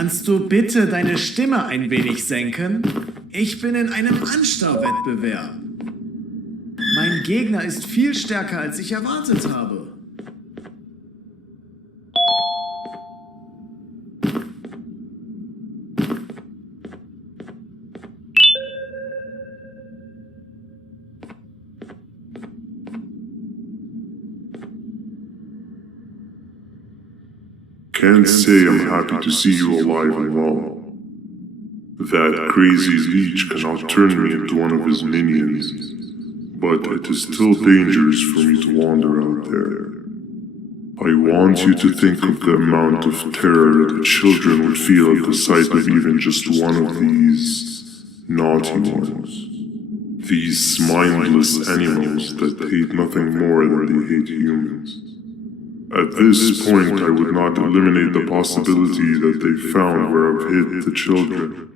Kannst du bitte deine Stimme ein wenig senken? Ich bin in einem Anstarrwettbewerb. Mein Gegner ist viel stärker, als ich erwartet habe. Can't say I'm happy to see you alive and well. That crazy leech cannot turn me into one of his minions, but it is still dangerous for me to wander out there. I want you to think of the amount of terror that children would feel at the sight of even just one of these naughty ones. These mindless animals that hate nothing more than they hate humans. At this point, I would not eliminate the possibility that they found where I've hid the children.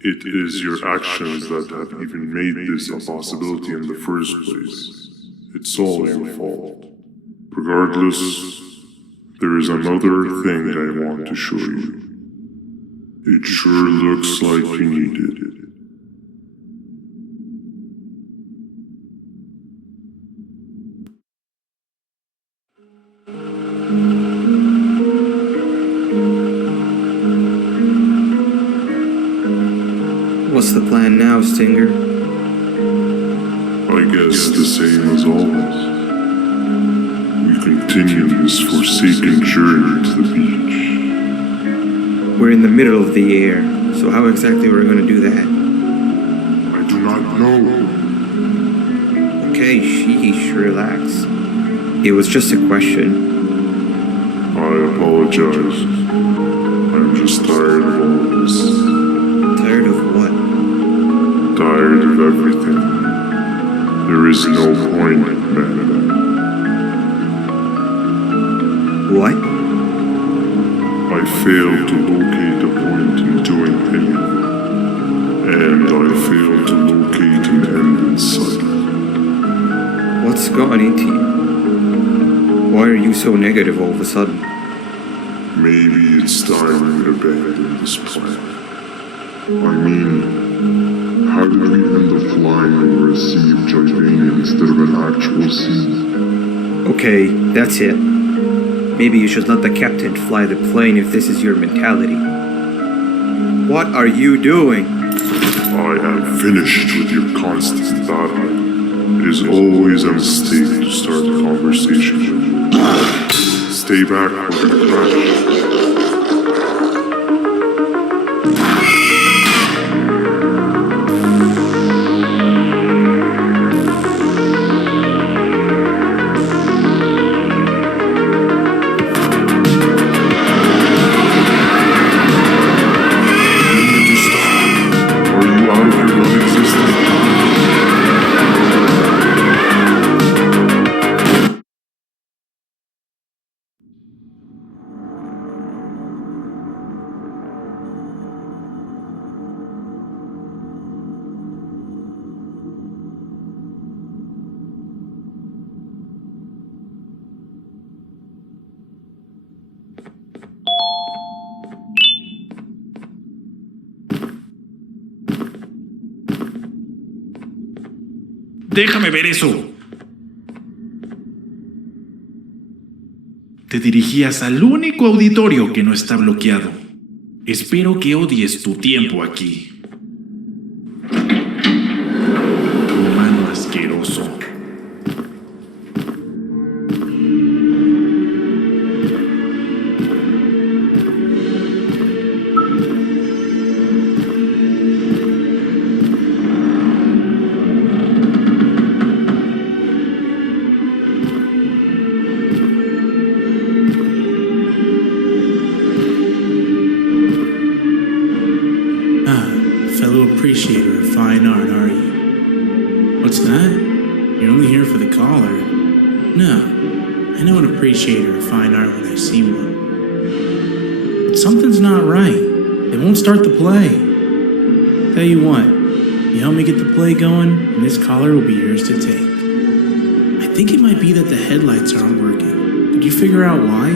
It is your actions that have even made this a possibility in the first place. It's all your fault. Regardless, there is another thing I want to show you. It sure looks like you need it. What's the plan now, Stinger? I guess the same as always. We continue this forsaken journey to the beach. We're in the middle of the air, so how exactly are we going to do that? I do not know. Okay, sheesh, relax. It was just a question. I apologize. I'm just tired of all this. Tired of what? Tired of everything. There is no point, Banban. What? I failed to locate a point in doing anything. And I failed to locate an end in sight. What's gotten into you? Why are you so negative all of a sudden? Maybe it's time we abandon this plan. I mean, how did we end up flying over a sea of Jordania instead of an actual sea? Okay, that's it. Maybe you should let the captain fly the plane if this is your mentality. What are you doing? I am finished with your constant battling. It is always a mistake to start a conversation with you. Stay back or you crash. Déjame ver eso. Te dirigías al único auditorio que no está bloqueado. Espero que odies tu tiempo aquí. Humano asqueroso. Appreciator of fine art, are you? What's that? You're only here for the collar. No, I know an appreciator of fine art when I see one. But something's not right. They won't start the play. Tell you what, you help me get the play going, and this collar will be yours to take. I think it might be that the headlights aren't working. Did you figure out why?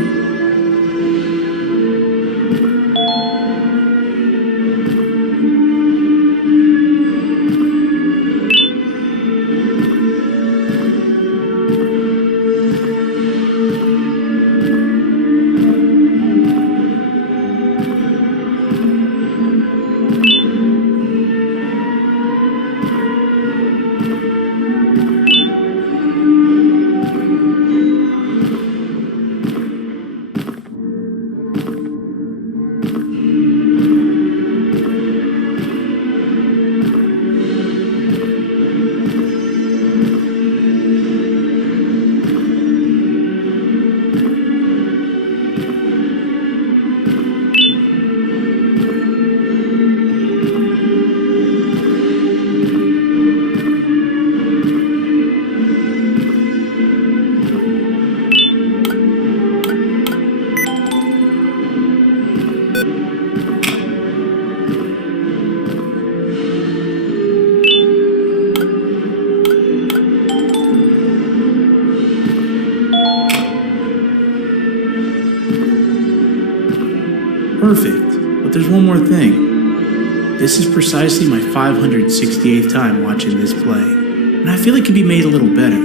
perfect, but there's one more thing. This is precisely my 568th time watching this play, and I feel it could be made a little better.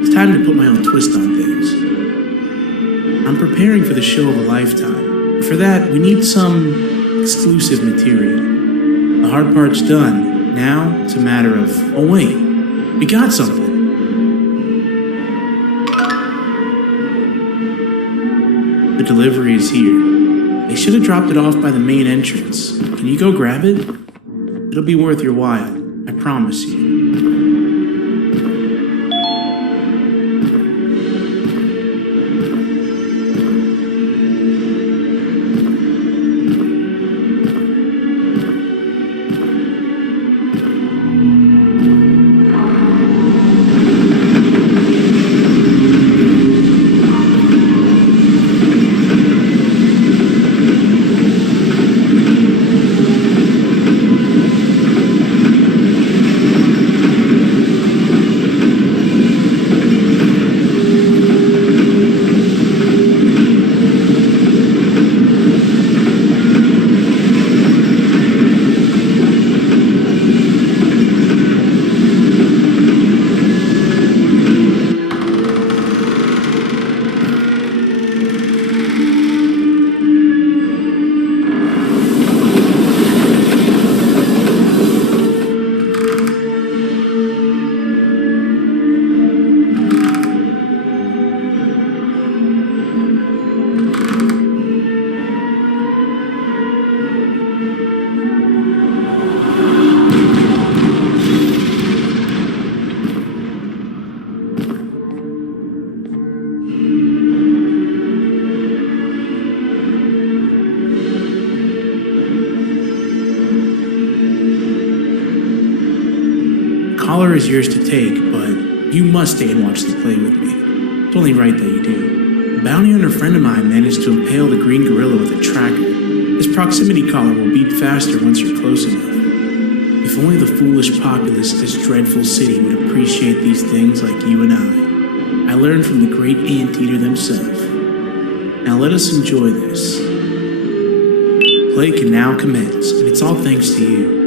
It's time to put my own twist on things. I'm preparing for the show of a lifetime. For that, we need some exclusive material. The hard part's done. Now, it's a matter of, oh wait, we got something. The delivery is here. They should have dropped it off by the main entrance. Can you go grab it? It'll be worth your while, I promise you. Collar is yours to take, but you must stay and watch the play with me. It's only right that you do. A bounty hunter friend of mine managed to impale the green gorilla with a tracker. This proximity collar will beat faster once you're close enough. If only the foolish populace of this dreadful city would appreciate these things like you and I. I learned from the great anteater themselves. Now let us enjoy this. Play can now commence, and it's all thanks to you.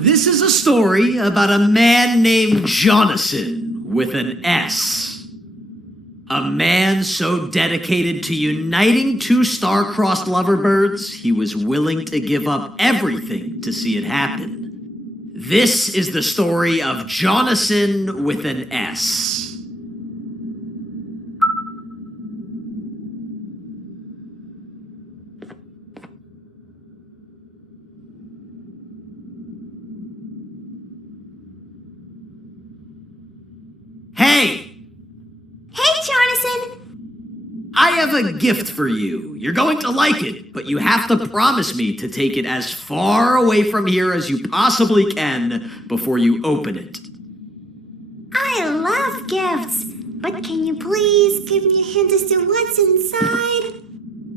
This is a story about a man named Jonathan with an S. A man so dedicated to uniting two star-crossed loverbirds, he was willing to give up everything to see it happen. This is the story of Jonathan with an S. Hey! Hey, Jonathan! I have a gift for you. You're going to like it, but you have to promise me to take it as far away from here as you possibly can before you open it. I love gifts, but can you please give me a hint as to what's inside?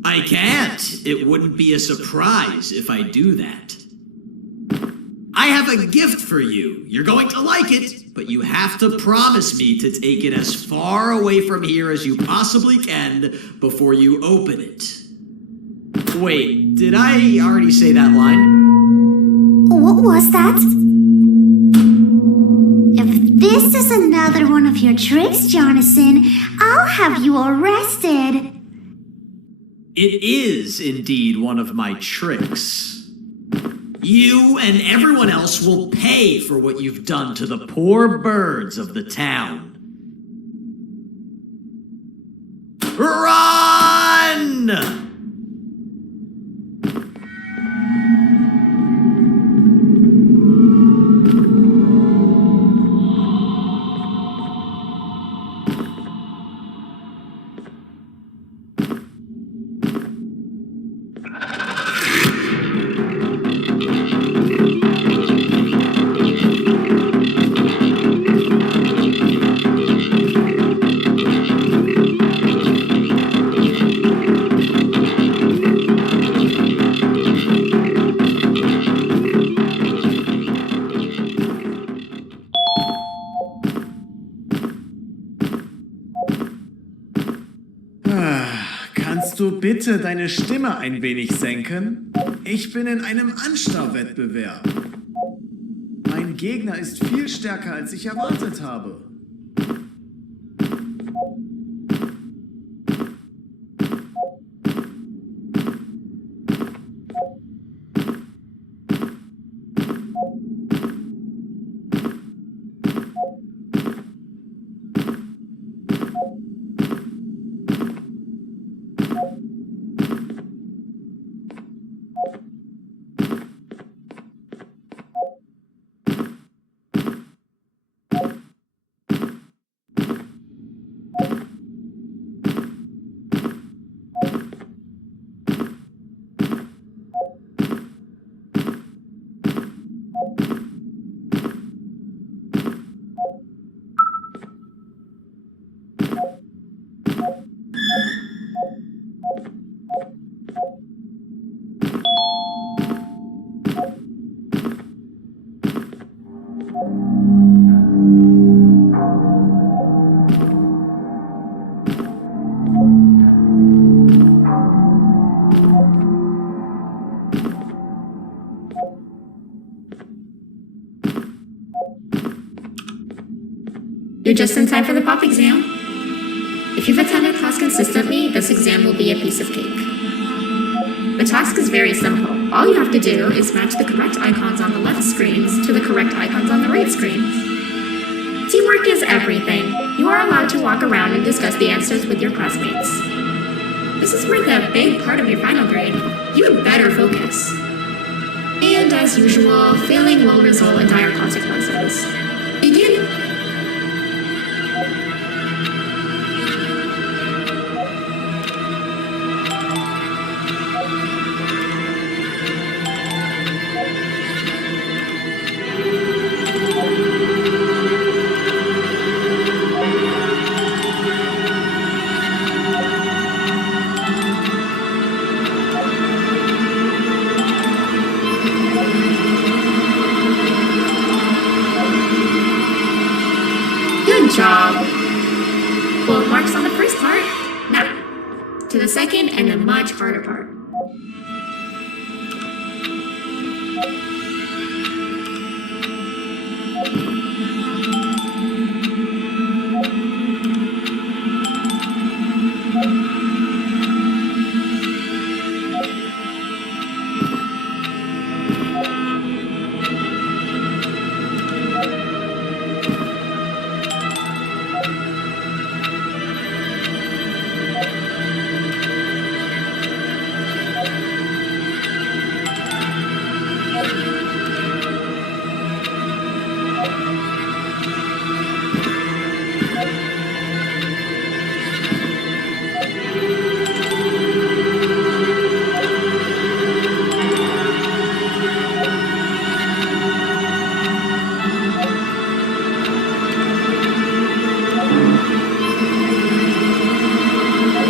I can't. It wouldn't be a surprise if I do that. I have a gift for you. You're going to like it, but you have to promise me to take it as far away from here as you possibly can before you open it. Wait, did I already say that line? What was that? If this is another one of your tricks, Jonathan, I'll have you arrested. It is indeed one of my tricks. You and everyone else will pay for what you've done to the poor birds of the town. Run! bitte deine Stimme ein wenig senken? Ich bin in einem Anstarrwettbewerb. Mein Gegner ist viel stärker, als ich erwartet habe. You're just in time for the pop exam. If you've attended class consistently, this exam will be a piece of cake. The task is very simple. All you have to do is match the correct icons on the left screens to the correct icons on the right screens. Teamwork is everything. You are allowed to walk around and discuss the answers with your classmates. This is worth a big part of your final grade. You had better focus. And as usual, failing will result in dire consequences. Begin. Good job. Full marks on the first part. Now, to the second and the much harder part.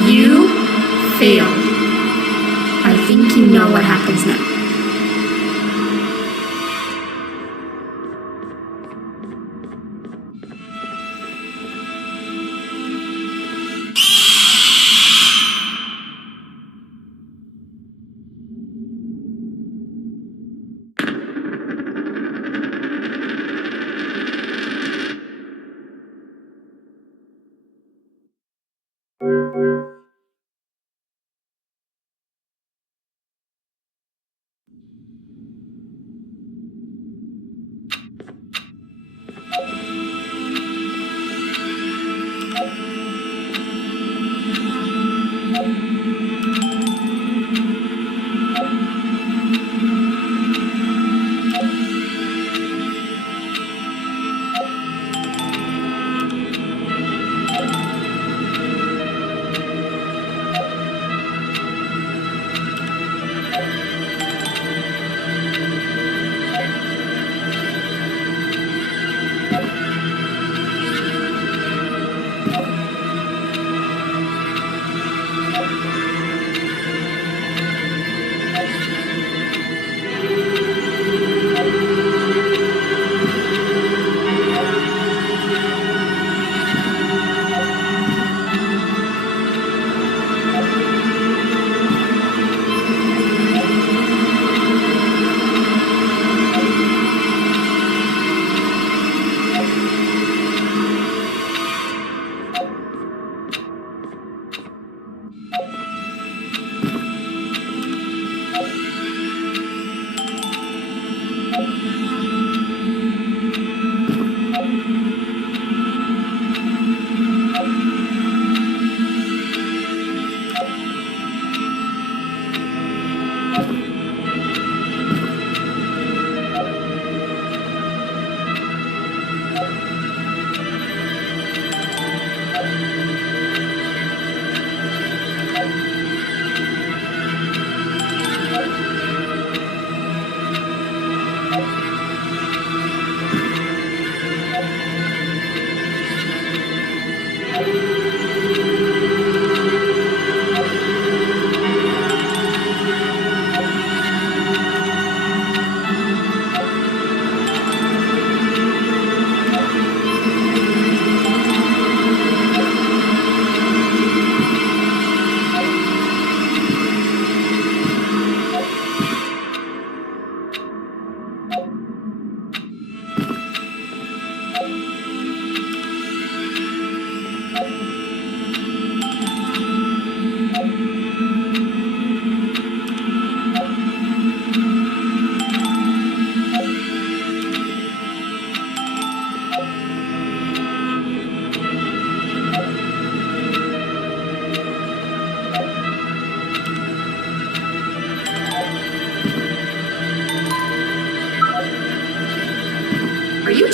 You failed. I think you know what happens next.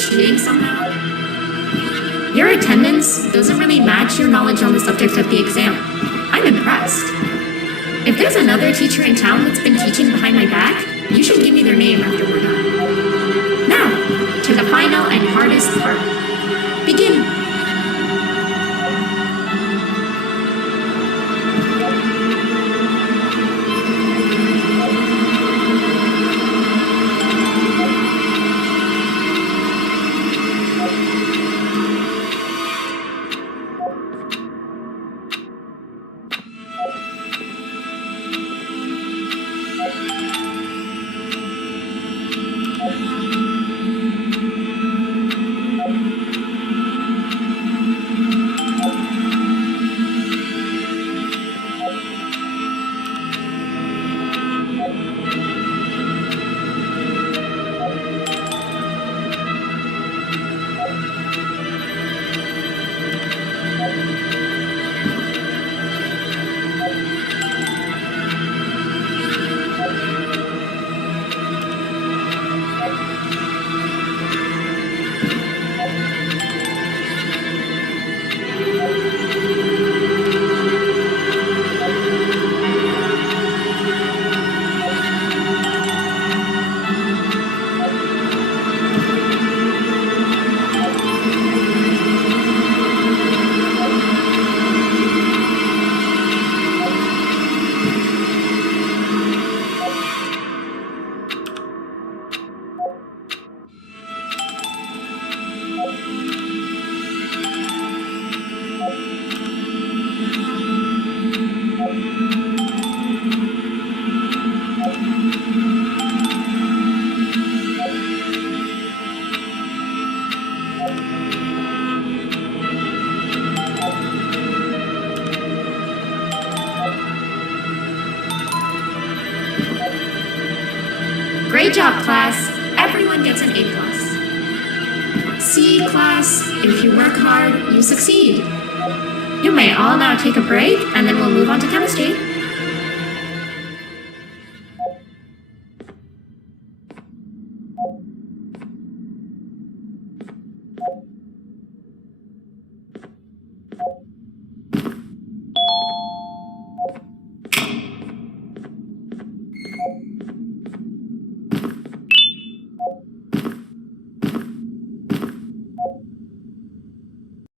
cheating somehow? Your attendance doesn't really match your knowledge on the subject of the exam. I'm impressed. If there's another teacher in town that's been teaching behind my back, you should give me their name after we're done. Now, to the final and hardest part. Begin. Great job, class. Everyone gets an A+. See, class, if you work hard, you succeed. You may all now take a break, and then we'll move on to chemistry.